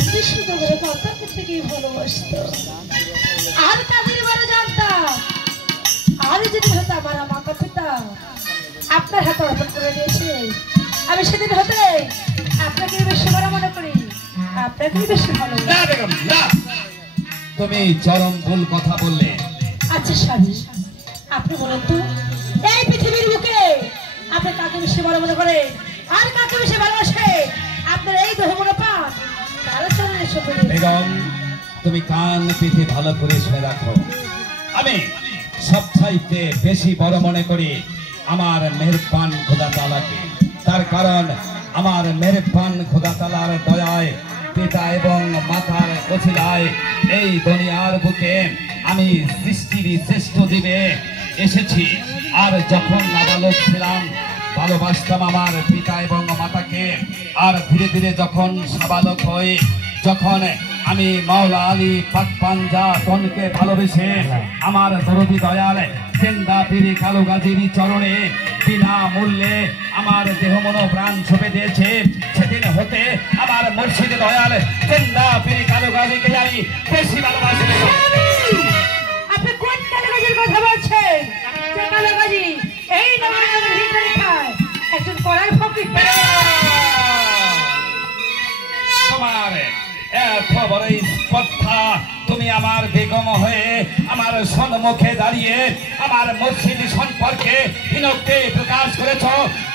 এত সুন্দর করে কথা থেকে ভালোবাসতো। আর কাদের বারে জানতাম, আর যদি হতো আমার মাতা পিতা আপনার হাতে অর্পণ করে দিয়েছে, আমি সেদিন হতে আপনাকে বেশি বড় মনে করি, আপনাকে বেশি ভালো। না বেগম না, তুমি চরম ভুল কথা বললে। আচ্ছা স্বামী, আপনি বলুন তো, এই পৃথিবীর বুকে আপনি কাকে বেশি বড় মনে করে আর কাকে বেশি ভালোবাসে? আপনার এই দেহ মনে পান কারো চরণে সপে। বেগম তুমি কান পেতে ভালো করে শুনে রাখো, আমি সবচাইতে বেশি বড় মনে করি আমার মেহেরবান খোদা তাআলাকে। তার কারণ আমার মেহেরবান খোদা তাআলার দয়ায়, পিতা এবং মাতার ওসিলায় এই দুনিয়ার বুকে আমি সৃষ্টির শ্রেষ্ঠ দিবে এসেছি। আর যখন নাবালক ছিলাম ভালোবাসতাম আমার পিতা এবং মাতাকে, আর ধীরে ধীরে যখন সাবালক হই, যখন আমি মাওলা আলী পাক পাঞ্জা তনকে ভালোবেসে আমার দরদি দয়াল জিন্দা পীর কালো গাজীর চরণে বিনা মূল্যে আমার দেহ মন প্রাণ ছুপে দিয়েছে, সেদিন হতে আমার মুর্শিদ দয়াল জিন্দা পীর কালো গাজীকে আমি বেশি ভালোবাসি। আপনি কোন কালো গাজীর কথা বলছেন? যে কালো গাজী এই নগরের ভিতরে খায়, একজন করার ফকির। তোমার এত বড় স্পর্ধা, তুমি আমার বেগম হয়ে আমার সম্মুখে দাঁড়িয়ে আমার মসজিদ সম্পর্কে বিনক্তি প্রকাশ করেছ।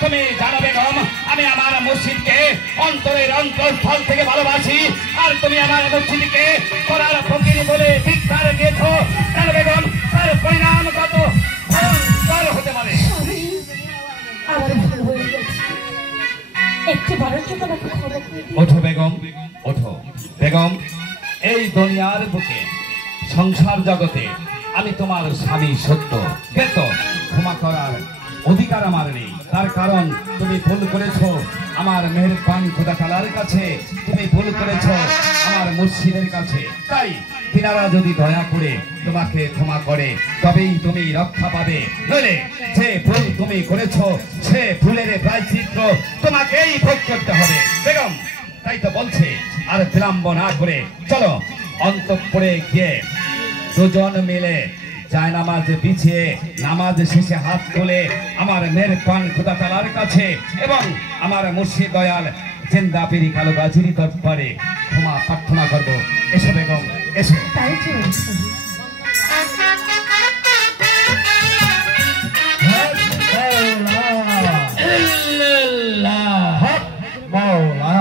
তুমি জানো বেগম, আমি আমার মসজিদকে অন্তরের অন্তঃস্থল থেকে ভালোবাসি, আর তুমি আমার মসজিদকে করার ফকির বলে ধিক্কার দিয়েছ। জানো বেগম, তার পরিণাম কত ভয়ঙ্কর হতে পারে। আমার ভুল হয়ে গেছে, একটু বারের জন্য আমাকে ক্ষমা করে দিন। ওঠো বেগম, ওঠো বেগম। এই দুনিয়ার বুকে সংসার জগতে আমি তোমার স্বামী সত্য, কিন্তু ক্ষমা করার অধিকার আমার নেই। তার কারণ তুমি ভুল করেছ আমার মেহেরবান খোদা তাআলার কাছে, তুমি ভুল করেছ আমার মুর্শিদের কাছে। তাই তিনারা যদি দয়া করে তোমাকে ক্ষমা করে তবেই তুমি রক্ষা পাবে, নইলে যে ভুল তুমি করেছ সে ভুলের প্রায়শ্চিত্ত তোমাকেই ভোগ করতে হবে বেগম। তাই তো বলছে, আর বিলম্ব না করে চলো অন্তঃপুরে গিয়ে দুজন মিলে যায় নামাজ বিছিয়ে নামাজ শেষে হাত তুলে আমার মেহেরবান খোদা তাআলার কাছে এবং আমার মুর্শিদ দয়াল জিন্দা পীর কালো গাজীর দরবারে ক্ষমা প্রার্থনা করবো। এসো বেগম, এসো। তাই চলছে। মৌলা